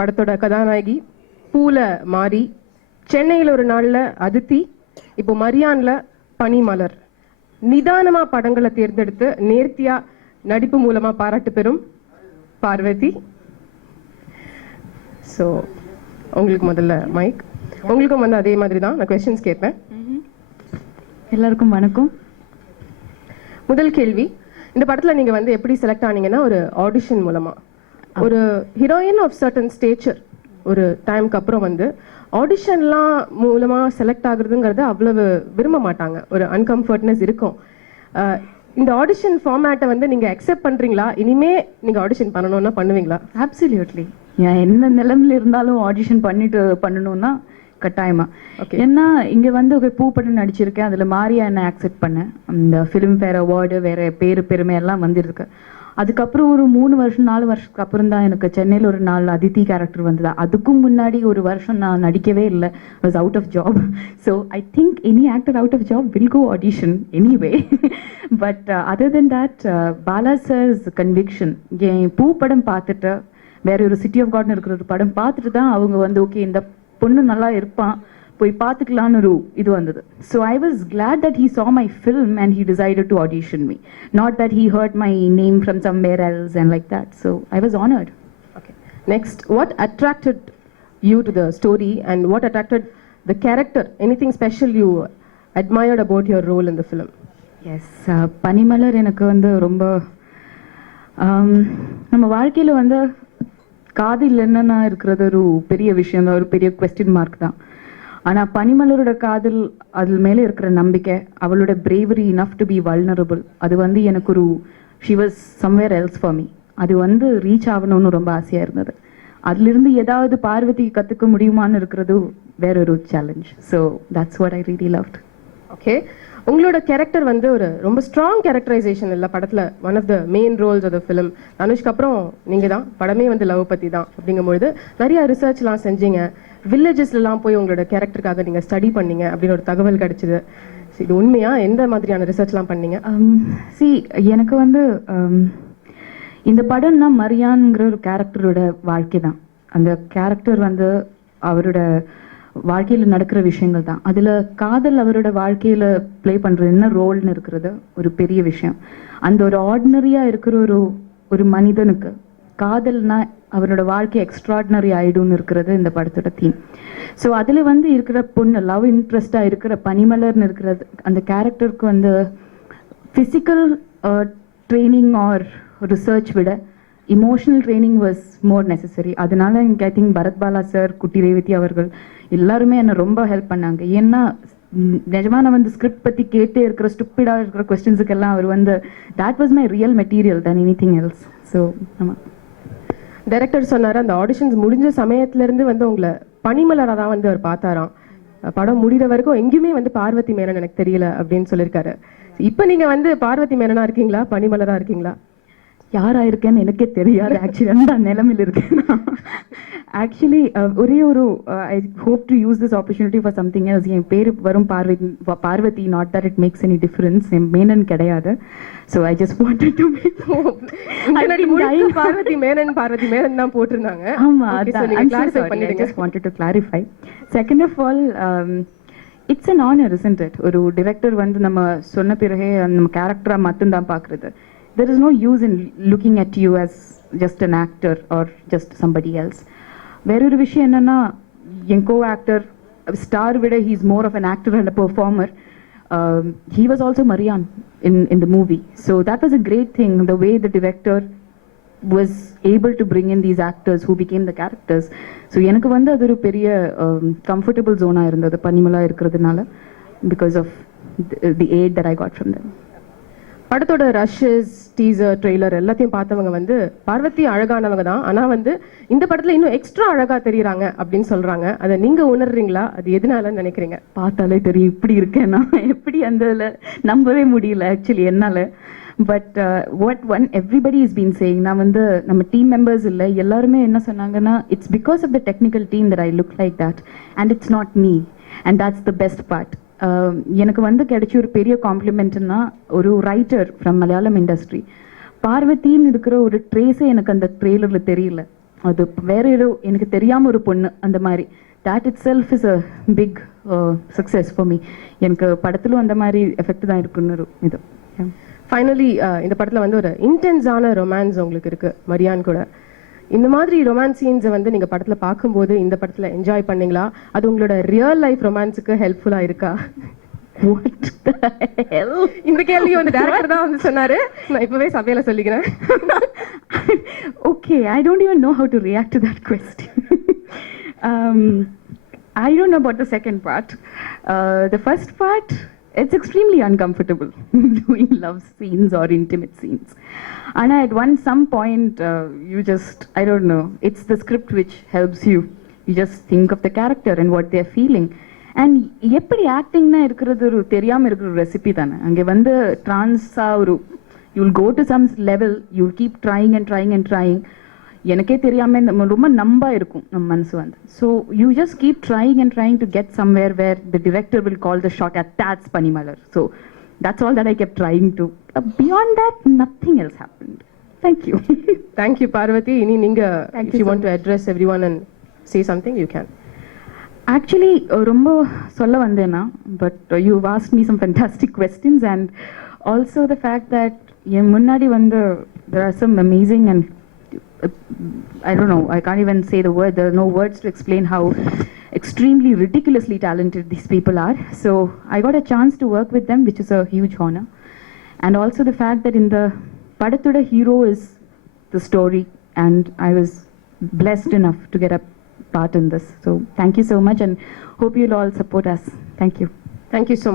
படத்தோட கதாநாயகி பூல மாறி, சென்னையில் ஒரு நாள்ல அதித்தி, இப்போ மரியான்ல பனிமலர். நிதானமா படங்களை தேர்ந்தெடுத்து நேர்த்தியா நடிப்பு மூலமா பாராட்டு பெறும் பார்வதி. ஸோ உங்களுக்கு முதல்ல மைக். உங்களுக்கும் வந்து அதே மாதிரி தான் நான் கொஸ்டின்ஸ் கேட்பேன். எல்லாருக்கும் வணக்கம். முதல் கேள்வி, இந்த படத்துல நீங்க வந்து எப்படி செலக்ட் ஆனீங்கன்னா ஒரு ஆடிஷன் மூலமா. ஒரு ஹீரோயின் ஆஃப் சர்டன் ஸ்டேச்சர் ஒரு டைமுக்கு அப்புறம் வந்து ஆடிஷன்லாம் மூலமா செலக்ட் ஆகுறதுங்கிறது அவ்வளவு விரும்ப மாட்டாங்க, ஒரு அன்கம்ஃபர்ட்னஸ் இருக்கும். இந்த ஆடிஷன் ஃபார்மேட்டை வந்து நீங்க அக்செப்ட் பண்றீங்களா? இனிமே நீங்க ஆடிஷன் பண்ணணும்னா பண்ணுவீங்களா? அப்சல்யூட்லி. என்ன நிலைமையில இருந்தாலும் ஆடிஷன் பண்ணணும்னா கட்டாயமா. ஏன்னா இங்க வந்து ஒரு பூப்படம் நடிச்சிருக்கேன், அதுல மாரியா என்ன அக்செப்ட் பண்ணேன். அந்த ஃபிலிம் ஃபேர் அவார்டு வேற பெருமை எல்லாம் வந்துருக்கு. அதுக்கப்புறம் ஒரு 3 வருஷம் 4 வருஷத்துக்கு அப்புறம் தான் எனக்கு சென்னையில் ஒரு நாள் அதித்தி கேரக்டர் வந்தது. அதுக்கும் முன்னாடி ஒரு வருஷம் நான் நடிக்கவே இல்லை, was out of job. So I think any actor out of job will go audition anyway. But other then that, Bala sir's conviction, என் பூ படம் பார்த்துட்டு வேற ஒரு சிட்டி ஆஃப் காட்னு இருக்கிற ஒரு படம் பார்த்துட்டு தான் அவங்க வந்து ஓகே இந்த பொண்ணு நல்லா இருப்பான், போய் பார்த்துக்கலான்னு ஒரு இது வந்தது. So I was glad that he saw my film and he decided to audition me, not that he heard my name from somewhere else and like that. So I was honoured. Okay, next, what attracted you to the story and what attracted the character? Anything special you admired about your role in the film? Yes, Panimalar எனக்கு வந்து ரொம்ப நம்ம வாழ்க்கையில் வந்து காதல் என்னன்னா இருக்கிறது ஒரு பெரிய விஷயம் தான், ஒரு பெரிய கொஸ்டின் மார்க் தான். ஆனால் பனிமலரோட காதல், அதில் மேலே இருக்கிற நம்பிக்கை, அவளோட bravery enough to be vulnerable, அது வந்து எனக்கு ஒரு she was somewhere else for me. அது வந்து ரீச் ஆகணும்னு ரொம்ப ஆசையாக இருந்தது. அதுலேருந்து ஏதாவது பார்வதி கற்றுக்க முடியுமான்னு இருக்கிறது வேற ஒரு challenge. So that's what I really loved. Okay, உங்களோட கேரக்டர் வந்து ஒரு ரொம்ப ஸ்ட்ராங் கேரக்டரைசேஷன் இல்லை படத்தில். One of the main roles of the film. தனுஷ்க்கு அப்புறம் நீங்கள் தான், படமே வந்து லவ் பற்றி தான். அப்படிங்கும்பொழுது நிறையா ரிசர்ச்லாம் செஞ்சீங்க, வில்லேஜஸ்லாம் போய் உங்களோட கேரக்டருக்காக நீங்கள் ஸ்டடி பண்ணீங்க அப்படின்னு ஒரு தகவல் கிடைச்சிது. இது உண்மையா? எந்த மாதிரியான ரிசர்ச்லாம் பண்ணீங்க? எனக்கு வந்து இந்த படம்னா மரியான்ங்கிற ஒரு கேரக்டரோட வாழ்க்கை தான். அந்த கேரக்டர் வந்து அவரோட வாழ்க்கையில் நடக்கிற விஷயங்கள் தான். அதில் காதல் அவரோட வாழ்க்கையில் ப்ளே பண்ணுற என்ன ரோல்னு இருக்கிறது ஒரு பெரிய விஷயம். அந்த ஒரு ஆர்டினரியாக இருக்கிற ஒரு மனிதனுக்கு காதல்னா அவரோட வாழ்க்கை எக்ஸ்ட்ராடினரி ஆயிடும்னு இருக்கிறது இந்த படத்தோட தீம். ஸோ அதில் வந்து இருக்கிற பொண்ணு, லவ் இன்ட்ரெஸ்டாக இருக்கிற பனிமலர்னு இருக்கிறது, அந்த கேரக்டருக்கு வந்து ஃபிசிக்கல் ட்ரைனிங் ஆர் ரிசர்ச் விட emotional training was more necessary. அதனால I think Bharat Bala sir, Kutti Revathi அவர்கள் எல்லாருமே என்னை ரொம்ப ஹெல்ப் பண்ணாங்க. ஏன்னா நிஜமா நான் வந்து ஸ்கிரிப்ட் பற்றி கேட்டே இருக்கிற ஸ்டூப்பிடாக இருக்கிற கொஸ்டின்ஸுக்கெல்லாம் அவர் வந்து that was my real material then anything else. So ஆமாம், டைரக்டர் சொன்னார் அந்த ஆடிஷன்ஸ் முடிஞ்ச சமயத்துலேருந்து வந்து உங்களை பனிமலராக தான் வந்து அவர் பார்த்தாராம். படம் முடிகிற வரைக்கும் எங்கேயுமே வந்து பார்வதி மேனன் எனக்கு தெரியல அப்படின்னு சொல்லியிருக்காரு. இப்போ நீங்கள் வந்து பார்வதி மேனனாக இருக்கீங்களா, பனிமலராக இருக்கீங்களா? யாராக இருக்கேன்னு எனக்கே தெரியாது. ஆக்சுவலி அந்த நிலைமையில் இருக்கேன். ஆக்சுவலி ஒரே ஒரு I hope to use this opportunity for something else. என் பேர் வரும் Parvathy, not that it makes any difference. என் மேனன் கிடையாது. So I just wanted to Parvathy Menon தான் போட்டிருந்தாங்க. ஆமாம், I just wanted to clarify. Second of all, it's an honor, isn't it? ஒரு director வந்து நம்ம சொன்ன பிறகு நம்ம கேரக்டராக மட்டும்தான் பார்க்குறது. There is no use in looking at you as just an actor or just somebody else. வேறொரு விஷயம் என்னன்னா, என் கோ ஆக்டர் ஸ்டார் விட he is more of an actor and a performer. He was also Marian in the movie. So that was a great thing, the way the director was able to bring in these actors who became the characters. So எனக்கு வந்து அது ஒரு பெரிய comfortable zone இருந்தது பனிமலா இருக்கிறதுனால, because of the aid that I got from them. படத்தோட rushes, teaser, trailer எல்லாத்தையும் பார்த்தவங்க வந்து பார்வதி அழகானவங்க தான், ஆனால் வந்து இந்த படத்தில் இன்னும் எக்ஸ்ட்ரா அழகாக தெரியுறாங்க அப்படின்னு சொல்கிறாங்க. அதை நீங்கள் உணர்றீங்களா? அது எதனாலன்னு நினைக்கிறீங்க? பார்த்தாலே தெரியும் இப்படி இருக்கேன் நான், எப்படி அந்த நம்பவே முடியல ஆக்சுவலி என்னால். But what one everybody is been saying, நான் வந்து நம்ம டீம் மெம்பர்ஸ் இல்லை எல்லாருமே என்ன சொன்னாங்கன்னா, it's because of the technical team that I look like that and it's not me, and that's the best part. எனக்கு வந்து கிடைச்ச ஒரு பெரிய காம்ப்ளிமெண்ட்னா, ஒரு ரைட்டர் ஃப்ரம் மலையாளம் இண்டஸ்ட்ரி பார்வதின்னு இருக்கிற ஒரு ட்ரேஸே எனக்கு அந்த ட்ரெய்லரில் தெரியல. அது வேற ஏதோ எனக்கு தெரியாம ஒரு பொண்ணு அந்த மாதிரி that itself is a big success for me. எனக்கு படத்திலும் அந்த மாதிரி எஃபெக்ட் தான் இருக்குன்னு ஒரு இது. ஃபைனலி இந்த படத்துல வந்து ஒரு இன்டென்ஸான ரொமான்ஸ் உங்களுக்கு இருக்கு மரியான் கூட. இந்த மாதிரி ரொமான்ஸ் சீன்ஸை வந்து நீங்க படத்துல பார்க்கும்போது இந்த படத்துல என்ஜாய் பண்ணீங்களா? அது உங்களோட ரியல் லைஃப் ரொமான்ஸுக்கு ஹெல்ப்ஃபுல்லா இருக்கா? What the hell? இந்த கேள்வி வந்து டைரக்டர் தான் வந்து சொன்னாரு. நான் இப்பவே சபையில சொல்லிக்கிறேன். Okay, I don't even know how to react to that question. I don't know about the second part. The first part, it's extremely uncomfortable doing love scenes or intimate scenes. And at some point, you just, I don't know, it's the script which helps you. You just think of the character and what they're feeling. And எப்படி ஆக்டிங்னா இருக்கிறது ஒரு தெரியாமல் இருக்கிற ஒரு recipe தானே. அங்கே வந்து ட்ரான்ஸாக ஒரு you'll go to some level, you'll keep trying and trying and trying. எனக்கே தெரியாமல் நம்ம ரொம்ப நம்பா இருக்கும் நம்ம மனசு வந்து. So you just keep trying and trying to get somewhere where the director will call the shot at that's Panimalar. So that's all that I kept trying to. Beyond that, nothing else happened. Thank you. Thank you, Parvati. இனி நீங்க Thank if you you so want to address everyone and say something, you can. Actually ரொம்ப சொல்ல வந்தேன்னா, but you asked me some fantastic questions and also the fact that என் முன்னாடி வந்து there are some amazing and I don't know, I can't even say the word, there are no words to explain how extremely ridiculously talented these people are. So I got a chance to work with them, which is a huge honor. And also the fact that in the Padathuda hero is the story, and I was blessed enough to get a part in this. So thank you so much and hope you'll all support us. Thank you. Thank you so much.